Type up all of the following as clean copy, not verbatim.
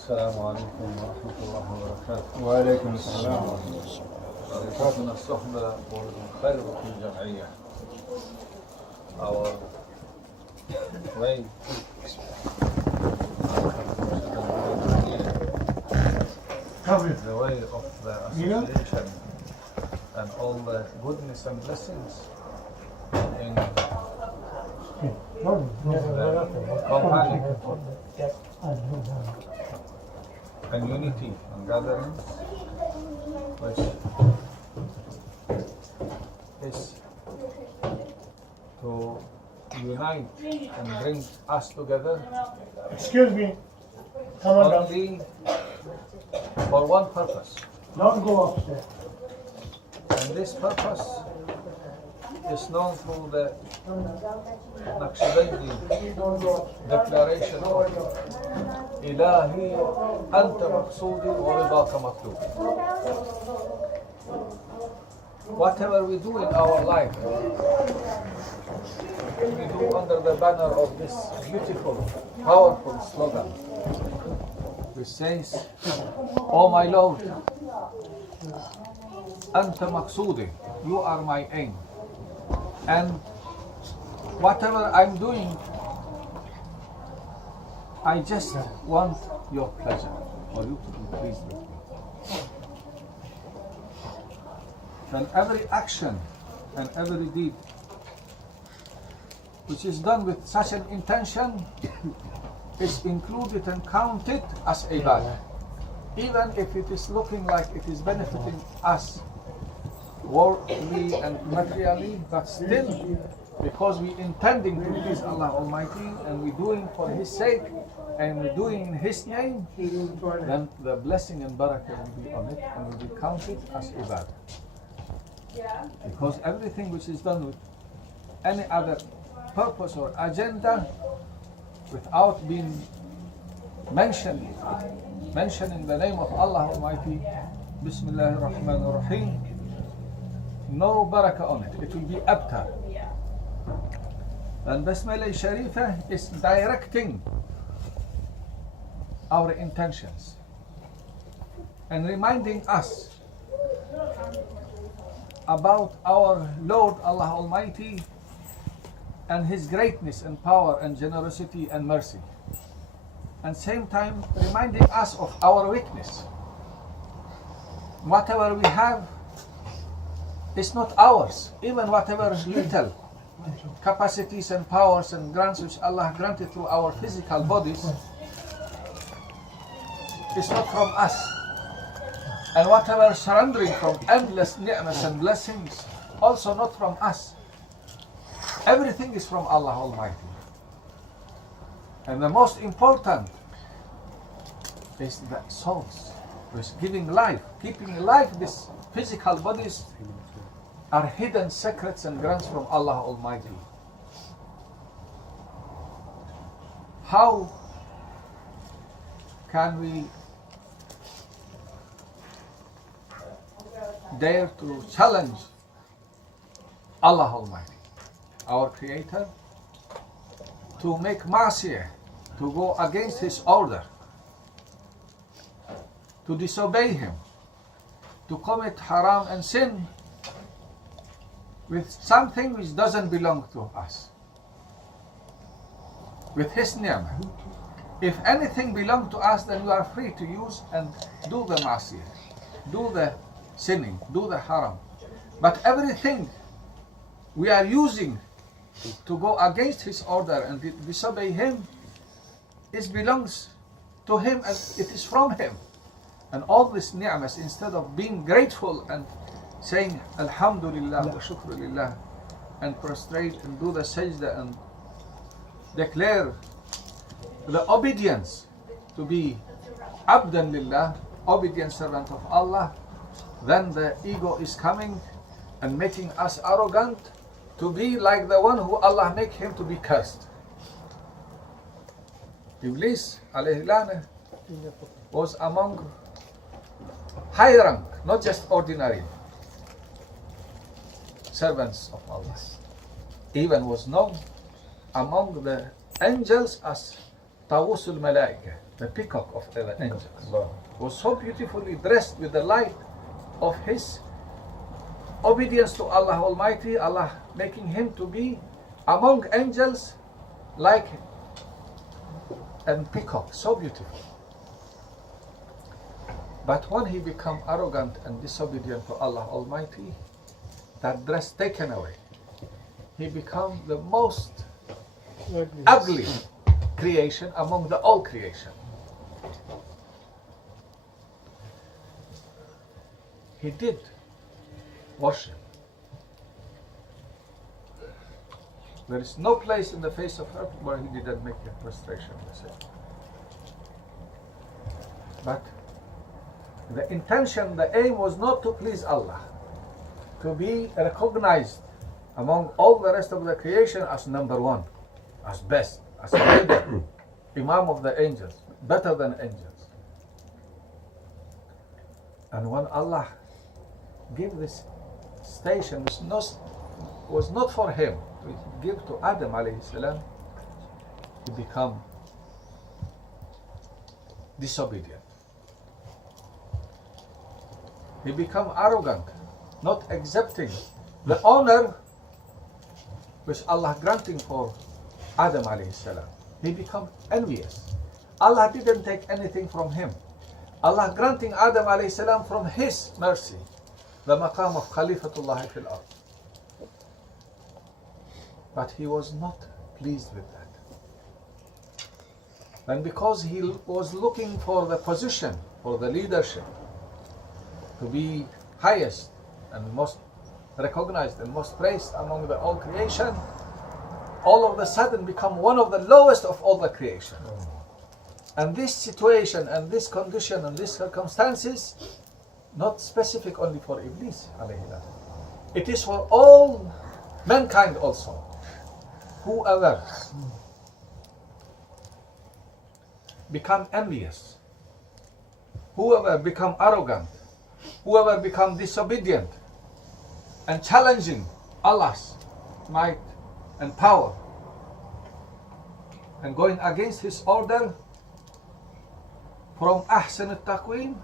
السلام عليكم ورحمة الله وبركاته. وعليكم السلام ورحمة الله. حسن الصحبة والخير في الجمعية. Our way the way of the association and all the goodness and blessings in the company and unity and gatherings, which is to unite and bring us together. Excuse me. Come on down. Only for one purpose. Don't go upstairs. And this purpose is known through the Naqshbandi declaration of Ilahi Anta Maqsoodi wa Ridaka Matlub. Whatever we do in our life, we do under the banner of this beautiful, powerful slogan, which says, "Oh my Lord, Anta Maqsoodi, you are my aim. And whatever I'm doing, I just want your pleasure, for you to be pleased with me." And every action and every deed which is done with such an intention is included and counted as ibadah. Even if it is looking like it is benefiting us worldly and materially, but still, because we intending to please Allah Almighty and we doing for His sake and we doing in His name, then the blessing and barakah will be on it and will be counted as ibadah. Because everything which is done with any other purpose or agenda without being mentioning the name of Allah Almighty, Bismillahir Rahmanir Rahim, no barakah on it. It will be abtar. And Basmala Sharifa is directing our intentions and reminding us about our Lord Allah Almighty and His greatness and power and generosity and mercy, and same time reminding us of our weakness. Whatever we have is not ours. Even whatever little capacities and powers and grants which Allah granted through our physical bodies is not from us. And whatever surrendering from endless ni'mas and blessings, also not from us. Everything is from Allah Almighty. And the most important is the souls, which giving life, keeping alive these physical bodies, are hidden secrets and grants from Allah Almighty. How can we dare to challenge Allah Almighty, our Creator, to make ma'asiyah, to go against His order, to disobey Him, to commit haram and sin with something which doesn't belong to us, with His ni'mah. If anything belongs to us, then we are free to use and do the ma'asiyah, do the sinning, do the haram. But everything we are using to go against His order and disobey Him, it belongs to Him and it is from Him. And all these ni'mas, instead of being grateful and saying Alhamdulillah wa Shukrulillah and prostrate and do the sajda and declare the obedience to be Abdan Lillah, obedient servant of Allah, then the ego is coming and making us arrogant to be like the one who Allah make him to be cursed. Iblis alayhi la'nah was among high rank, not just ordinary servants of Allah. Even was known among the angels as طاووس الملائكة, the peacock of the angels, was so beautifully dressed with the light of his obedience to Allah Almighty, Allah making him to be among angels like a peacock, so beautiful. But when he become arrogant and disobedient to Allah Almighty, that dress taken away, he become the most ugly creation among the all creation. He did worship. There is no place in the face of earth where he didn't make a prostration. But the intention, the aim was not to please Allah, to be recognized among all the rest of the creation as number one, as best, as a leader, Imam of the angels, better than angels. And when Allah gave this station, was not for him, to give to Adam alayhi salam, he become disobedient. He become arrogant, not accepting the honor which Allah granting for Adam alayhi salam. He become envious. Allah didn't take anything from him. Allah granting Adam alayhi salam from his mercy the maqam of Khalifatullah fil ard. But he was not pleased with that. And because he was looking for the position, for the leadership, to be highest and most recognized and most praised among the all creation, all of a sudden become one of the lowest of all the creation. And this situation and this condition and these circumstances, not specific only for Iblis, it is for all mankind also. Whoever become envious, whoever become arrogant, whoever become disobedient and challenging Allah's might and power and going against his order, from Ahsan al-Taqweem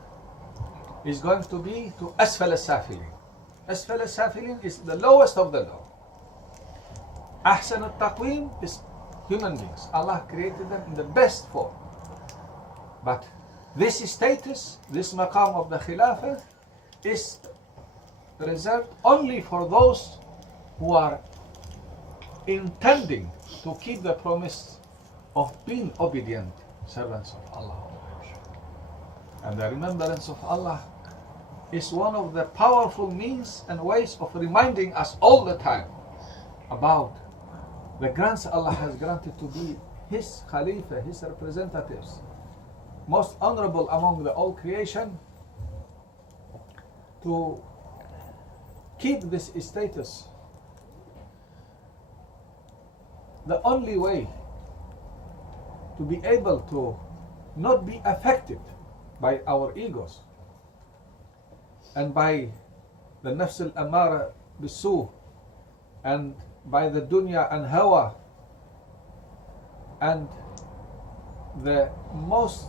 is going to be to Asfal al-Safilin. Asfal al-Safilin is the lowest of the low. Ahsan al-Taqweem is human beings. Allah created them in the best form. But this status, this maqam of the Khilafah is reserved only for those who are intending to keep the promise of being obedient servants of Allah. And the remembrance of Allah is one of the powerful means and ways of reminding us all the time about the grants Allah has granted to be His Khalifa, His representatives, most honorable among the all creation, to keep this status. The only way to be able to not be affected by our egos and by the nafs al-amara bisu and by the dunya and hawa and the most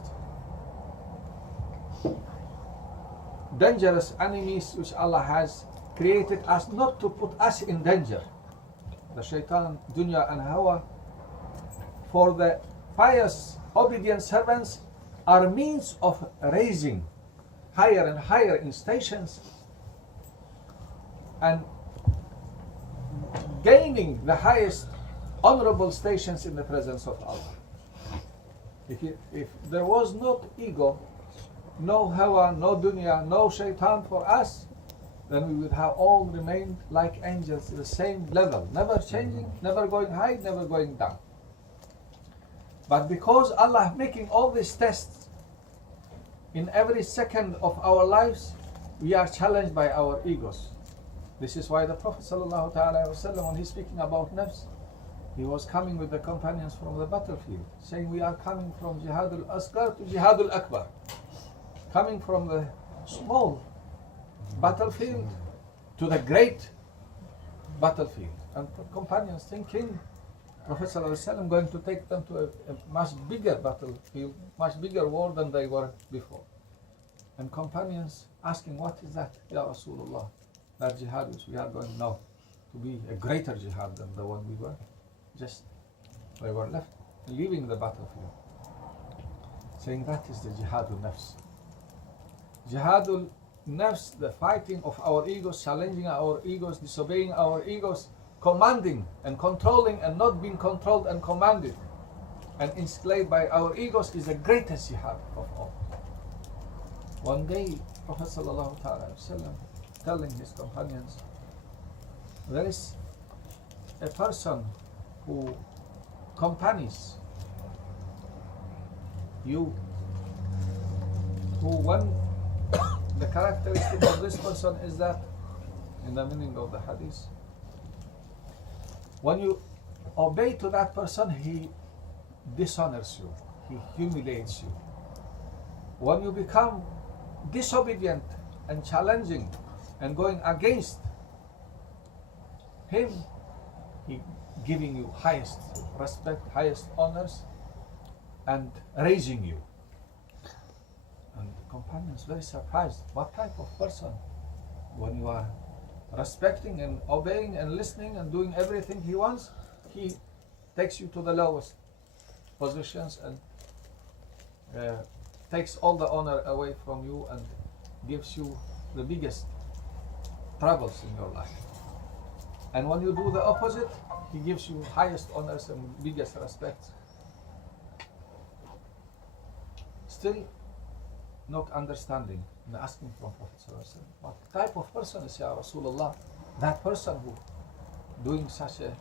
dangerous enemies which Allah has created us not to put us in danger, the shaitan, dunya and hawa. For the pious obedient servants are means of raising higher and higher in stations and gaining the highest honorable stations in the presence of Allah. If there was not ego, no hawa, no dunya, no shaitan for us, then we would have all remained like angels at the same level, never changing, never going high, never going down. But because Allah making all these tests in every second of our lives, we are challenged by our egos. This is why the Prophet ﷺ, when he's speaking about nafs, he was coming with the companions from the battlefield, saying we are coming from Jihad al-Asghar to Jihad al-Akbar, coming from the small battlefield to the great battlefield. And the companions thinking, Prophet ﷺ going to take them to a much bigger battlefield, much bigger war than they were before. And companions asking, what is that, Ya Rasulullah? That jihad which we are going now to be a greater jihad than the one we were left, leaving the battlefield. Saying that is the jihadul nafs. Jihadul nafs, the fighting of our egos, challenging our egos, disobeying our egos, commanding and controlling and not being controlled and commanded and enslaved by our egos is the greatest jihad of all. One day, Prophet ﷺ telling his companions, there is a person who accompanies you, who one, the characteristic of this person is that, in the meaning of the hadith, when you obey to that person, he dishonors you, he humiliates you. When you become disobedient and challenging and going against him, he giving you highest respect, highest honors, and raising you. And the companions very surprised. What type of person? When you are respecting and obeying and listening and doing everything he wants, he takes you to the lowest positions and takes all the honor away from you and gives you the biggest troubles in your life. And when you do the opposite, he gives you highest honors and biggest respect. Still not understanding and asking from Prophet ﷺ, what type of person is Ya Rasulullah? That person who doing such a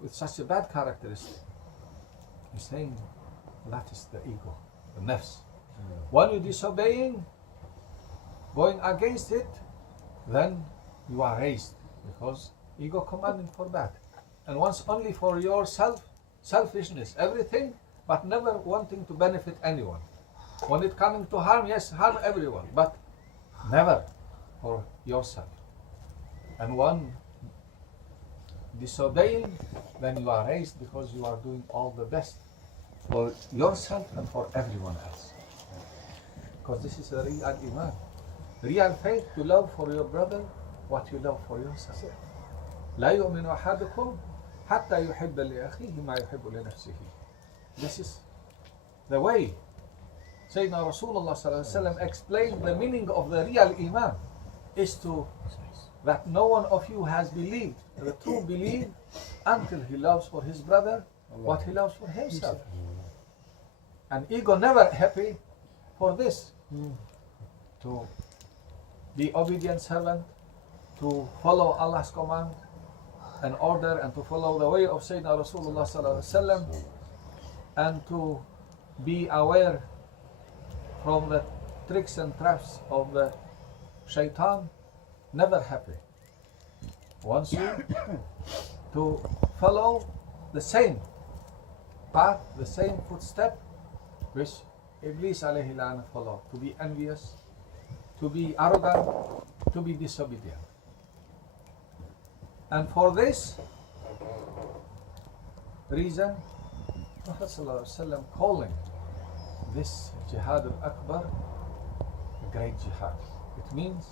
with such a bad characteristic. He's saying that is the ego, the nafs. When you disobeying, going against it, then you are raised, because ego commanding for bad. And once only for yourself, selfishness, everything, but never wanting to benefit anyone. When it coming to harm, yes, harm everyone, but never for yourself. And when disobeying, then you are raised because you are doing all the best for yourself and for everyone else. Because this is a real iman. Real faith, to love for your brother what you love for yourself. لا يؤمن أحدكم حتى يحب لأخيه ما يحب لنفسه. This is the way Sayyidina Rasulullah ﷺ explained the meaning of the real iman, is to that no one of you has believed the true belief until he loves for his brother what he loves for himself. And ego never happy for this, to be obedient servant, to follow Allah's command and order, and to follow the way of Sayyidina Rasulullah ﷺ, and to be aware from the tricks and traps of the shaitan. Never happy. Wants you to follow the same path, the same footstep which Iblis alayhi la'ana followed, to be envious, to be arrogant, to be disobedient. And for this reason, Prophet ﷺ calling this jihad al-akbar a great jihad. It means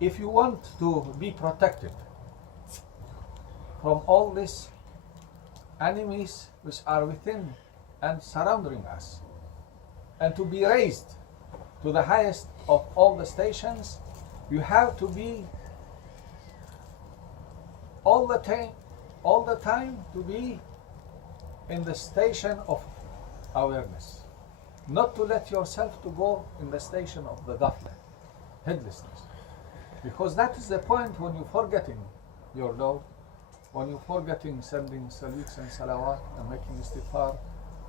if you want to be protected from all these enemies which are within and surrounding us, and to be raised to the highest of all the stations, you have to be all the time to be in the station of awareness, not to let yourself to go in the station of the ghafla, heedlessness, because that is the point when you're forgetting your Lord, when you're forgetting sending salutes and salawat and making istighfar,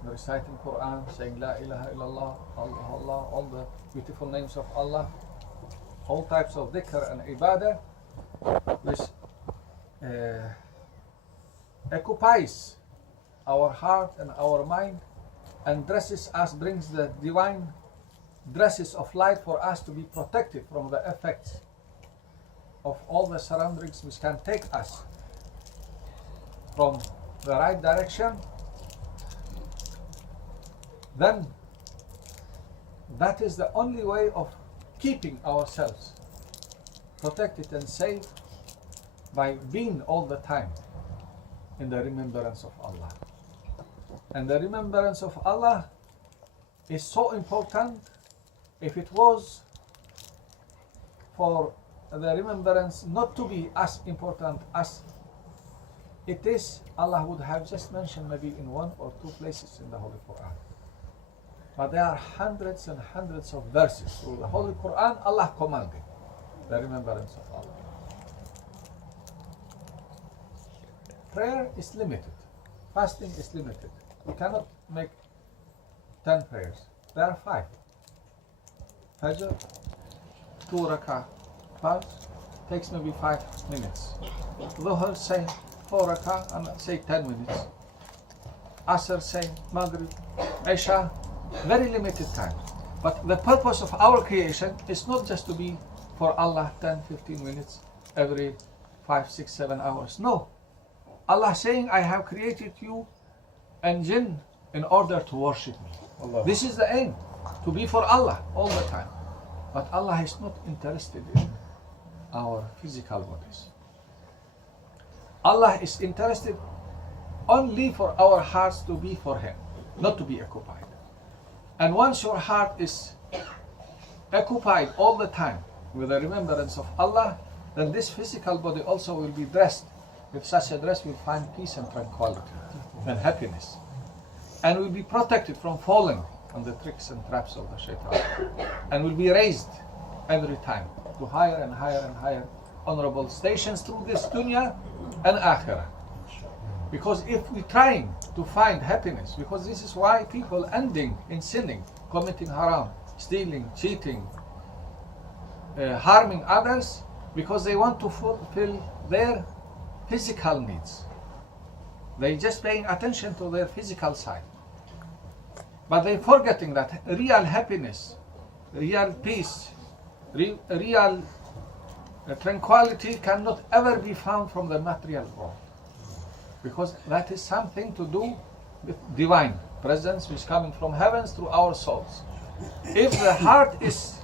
and reciting Quran, saying La ilaha illallah, Allah, Allah, all the beautiful names of Allah, all types of dhikr and ibadah, which occupies our heart and our mind and dresses us, brings the divine dresses of light for us to be protected from the effects of all the surroundings which can take us from the right direction, then that is the only way of keeping ourselves protected and safe, by being all the time in the remembrance of Allah. And the remembrance of Allah is so important. If it was for the remembrance not to be as important as it is, Allah would have just mentioned maybe in 1 or 2 places in the Holy Quran. But there are hundreds and hundreds of verses through the Holy Quran, Allah commanding the remembrance of Allah. Prayer is limited. Fasting is limited. You cannot make 10 prayers. There are 5. Fajr, 2 rak'ah. Fajr takes maybe 5 minutes. Dhuhr, say 4 rak'ah and say 10 minutes. Asr, say Maghrib. Isha, very limited time. But the purpose of our creation is not just to be for Allah 10, 15 minutes every 5, 6, 7 hours. No. Allah saying, I have created you and jinn in order to worship me. Allah. This is the aim, to be for Allah all the time. But Allah is not interested in our physical bodies. Allah is interested only for our hearts to be for Him, not to be occupied. And once your heart is occupied all the time with the remembrance of Allah, then this physical body also will be dressed. With such a dress, we'll find peace and tranquility and happiness. And we'll be protected from falling on the tricks and traps of the shaitan. And we'll be raised every time to higher and higher and higher honorable stations through this dunya and akhirah. Because if we're trying to find happiness, because this is why people ending in sinning, committing haram, stealing, cheating, harming others, because they want to fulfill their physical needs. They just paying attention to their physical side. But they forgetting that real happiness, real peace, real tranquility cannot ever be found from the material world. Because that is something to do with divine presence which is coming from heavens through our souls. If the heart is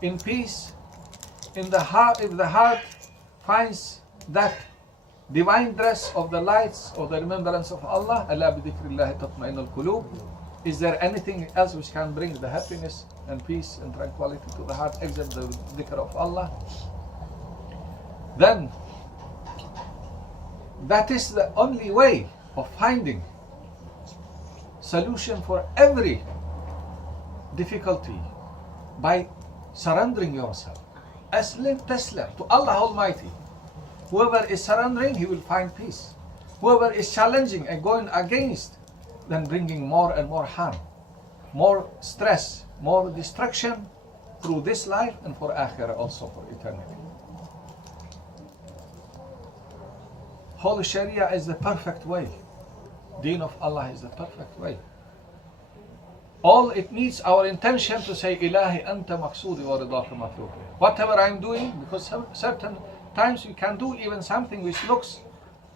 in peace, if the heart finds that divine dress of the lights of the remembrance of Allah, Allah bi dhikrillahi tatma'innul qulub, is there anything else which can bring the happiness and peace and tranquility to the heart except the dhikr of Allah? Then that is the only way of finding solution for every difficulty, by surrendering yourself. Aslim taslim to Allah Almighty. Whoever is surrendering, he will find peace. Whoever is challenging and going against, then bringing more and more harm, more stress, more destruction through this life and for akhirah, also for eternity. Holy Sharia is the perfect way. Deen of Allah is the perfect way. All it needs our intention to say, Ilahi anta maqsoodi wa ridaka matlubi. Whatever I'm doing, because certain times we can do even something which looks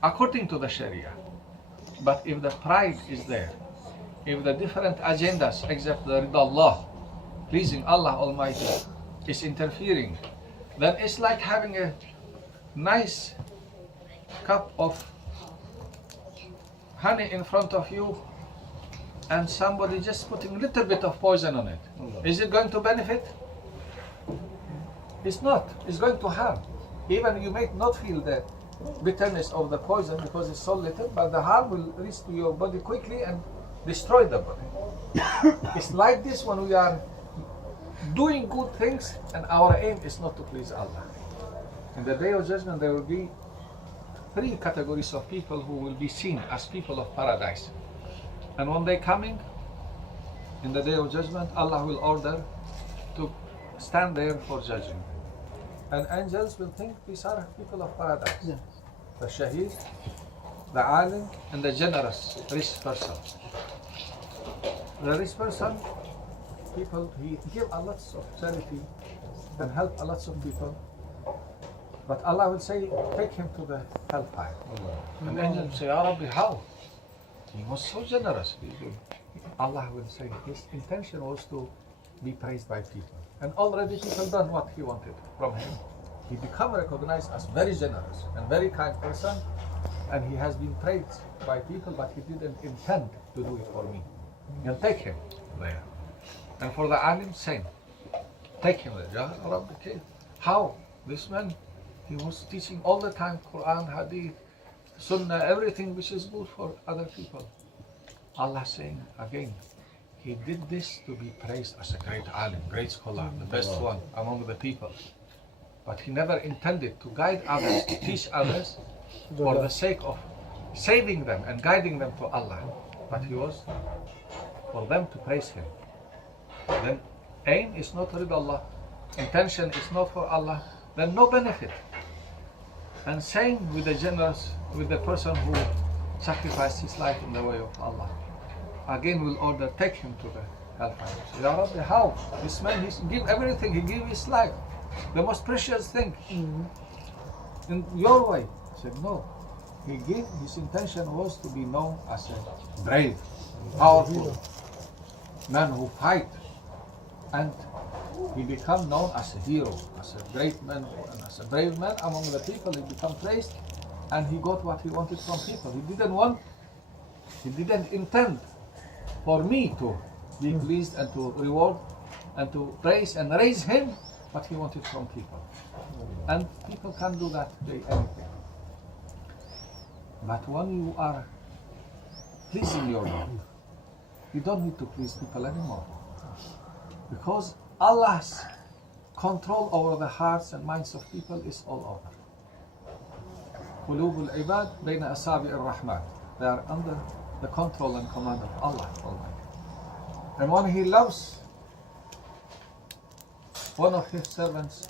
according to the Sharia. But if the pride is there, if the different agendas except the Rida Allah, pleasing Allah Almighty, is interfering, then it's like having a nice cup of honey in front of you and somebody just putting a little bit of poison on it. Is it going to benefit? It's not. It's going to harm. Even you may not feel the bitterness of the poison because it's so little, but the harm will reach to your body quickly and destroy the body. It's like this when we are doing good things and our aim is not to please Allah. In the Day of Judgment there will be 3 categories of people who will be seen as people of paradise. And when they coming in the Day of Judgment, Allah will order to stand there for judging. And angels will think these are people of paradise. Yes. The shaheed, the alim, and the generous, rich person. The rich person, people, he give a lot of charity and help a lot of people. But Allah will say, take him to the hellfire. And the angel will say, Ya Rabbi, how? He was so generous. Allah will say his intention was to be praised by people. And already people done what he wanted from him. He become recognized as very generous and very kind person. And he has been praised by people, but he didn't intend to do it for me. And take him there. And for the alim, same. Take him there. Ya Rabbi, how? This man, he was teaching all the time Quran, Hadith, Sunnah, everything which is good for other people. Allah saying again, he did this to be praised as a great alim, great scholar, the best one among the people. But he never intended to guide others, to teach others for the sake of saving them and guiding them to Allah. But he was for them to praise him. Then aim is not rid Allah, intention is not for Allah, then no benefit. And same with the generous, with the person who sacrificed his life in the way of Allah. Again will order, take him to the hellfire. So, Ya Rabbi, how? This man, he give everything, he gave his life, the most precious thing, in your way. He said, no. He gave, his intention was to be known as a brave, powerful man who fight. And he become known as a hero, as a great man, and as a brave man among the people. He become praised, and he got what he wanted from people. He didn't intend for me to be pleased and to reward and to praise and raise him, but he wanted from people. And people can do that today, anything. But when you are pleasing your Lord, you don't need to please people anymore. Because Allah's control over the hearts and minds of people is all over. قلوب العباد بين أصابع الرحمن. They are under the control and command of Allah Almighty. And when He loves one of His servants,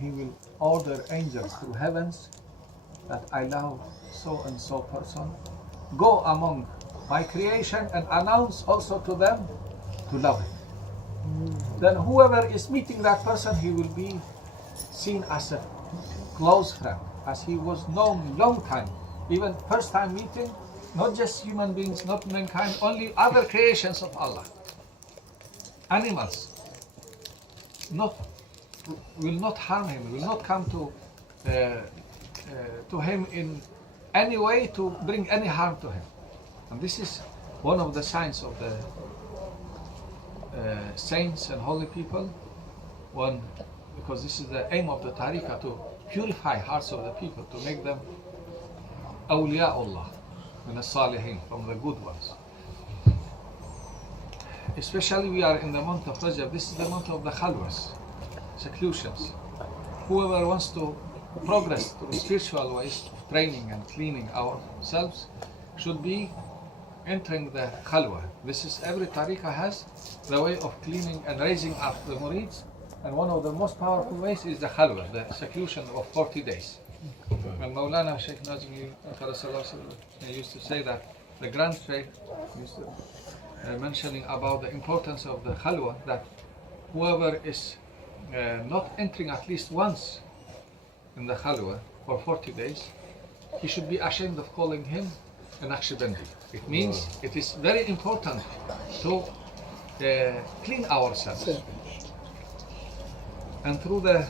He will order angels through heavens that I love so and so person. Go among my creation and announce also to them to love it. Then whoever is meeting that person, he will be seen as a close friend, as he was known long time. Even first time meeting, not just human beings, not mankind, only other creations of Allah. Animals will not harm him, will not come to him in any way to bring any harm to him. And this is one of the signs of the saints and holy people, because this is the aim of the tariqah, to purify hearts of the people, to make them awliyaullah, min as-salihin, from the good ones. Especially we are in the month of Rajab. This is the month of the khalwas, seclusions. Whoever wants to progress to spiritual ways of training and cleaning ourselves should be entering the khalwa. This is, every tariqah has the way of cleaning and raising up the murids, and one of the most powerful ways is the khalwa, the seclusion of 40 days. And Mawlana Shaykh Nazmi used to say that the Grand Shaykh used to mentioning about the importance of the khalwa, that whoever is not entering at least once in the khalwa for 40 days, he should be ashamed of calling him a Naqshbandi. It means it is very important to clean ourselves. And through the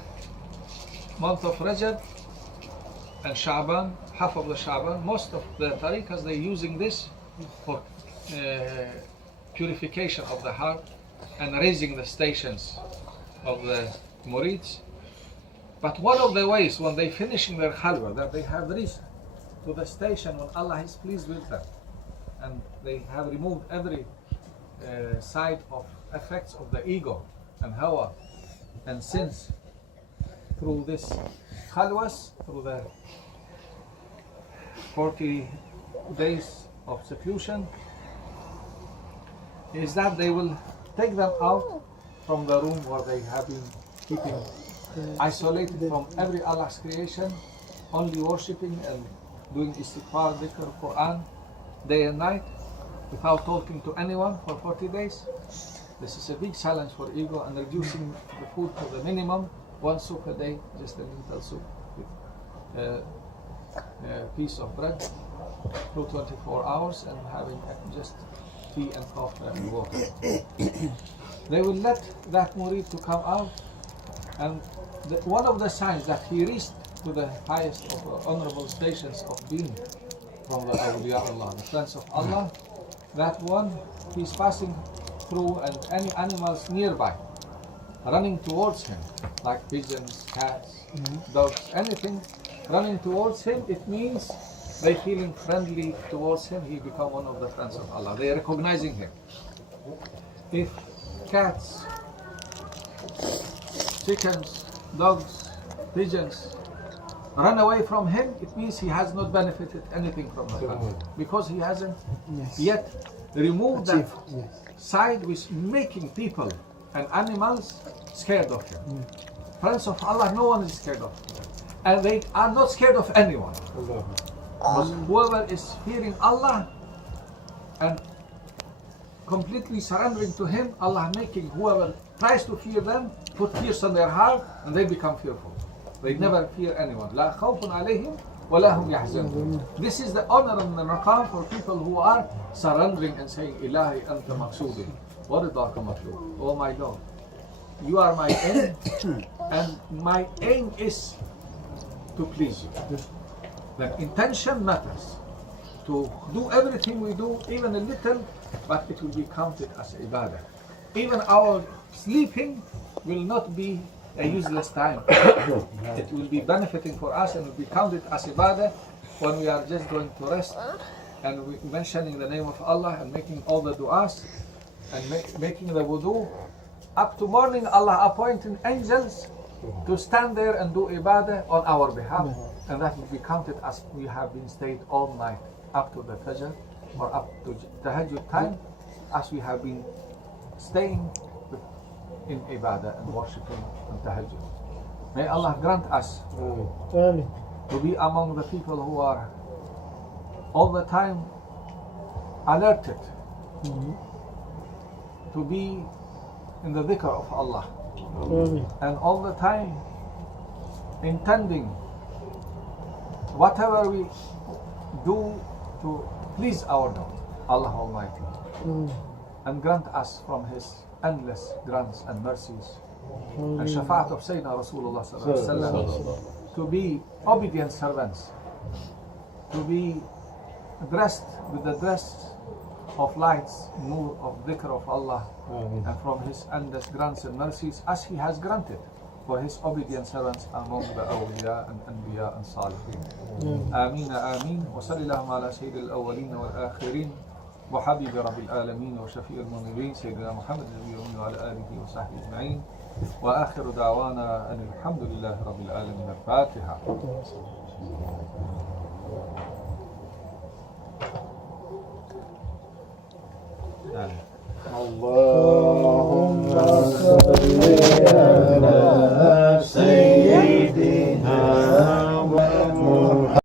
month of Rajab and Sha'ban, half of the Sha'ban, most of the tariqas, they're using this for purification of the heart and raising the stations of the murids. But one of the ways when they finishing their khalwa, that they have reached to the station when Allah is pleased with them, and they have removed every side of effects of the ego and hawa and sins through this khalwas, through the 40 days of seclusion, is that they will take them out from the room where they have been keeping isolated from every Allah's creation, only worshipping and doing istighfar, dhikr, Quran, day and night, without talking to anyone for 40 days. This is a big challenge for ego, and reducing the food to the minimum one soup a day, just a little soup with a piece of bread through 24 hours and having just tea and coffee and water. They will let that murid to come out, and one of the signs that he reached to the highest of honorable stations of being from the awliya Allah, the friends of Allah, that one he's passing through and any animals nearby running towards him, like pigeons, cats, dogs, anything running towards him, it means they feeling friendly towards him, he become one of the friends of Allah. They are recognizing him. If cats, chickens, dogs, pigeons run away from him, it means he has not benefited anything from the friend, because he hasn't yet removed that side which making people and animals scared of him. Friends of Allah, no one is scared of him. And they are not scared of anyone. Because whoever is fearing Allah and completely surrendering to Him, Allah making whoever tries to fear them put fears on their heart and they become fearful. They never fear anyone. لا خوف عليهم ولا هم يحزنون. This is the honor and the maqam for people who are surrendering and saying, Ilahi anta maqsoodi, wa ridaka matlub. Oh my Lord, you are my aim, and my aim is to please you. The intention matters. To do everything we do, even a little, but it will be counted as ibadah. Even our sleeping will not be a useless time. It will be benefiting for us and will be counted as ibadah when we are just going to rest and we mentioning the name of Allah and making all the du'as and making the wudu. Up to morning, Allah appointing angels to stand there and do ibadah on our behalf, and that will be counted as we have been stayed all night up to the Fajr or up to Tahajjud time, as we have been staying in ibadah and worshipping and Tahajjud. May Allah grant us to be among the people who are all the time alerted to be in the dhikr of Allah and all the time intending whatever we do to please our Lord, Allah Almighty, and grant us from His endless grants and mercies and shafa'at of Sayyidina Rasulullah sallallahu alaihi wasallam, to be obedient servants, to be dressed with the dress of lights, nur of dhikr of Allah, and from His endless grants and mercies as He has granted for His obedient servants among the awliya and anbiya and salihin. Ameen, ameen. Wa sallallahu ala sayyidil awwaleen wal akhirin wa habibi rabbil alamin wa shafi'il munibin sayyidina Muhammad wa ala alihi wa sahbihi ajma'in. Wa akhiru da'wana an alhamdulillahi rabbil alamin. Al-Fatiha. اللهم صل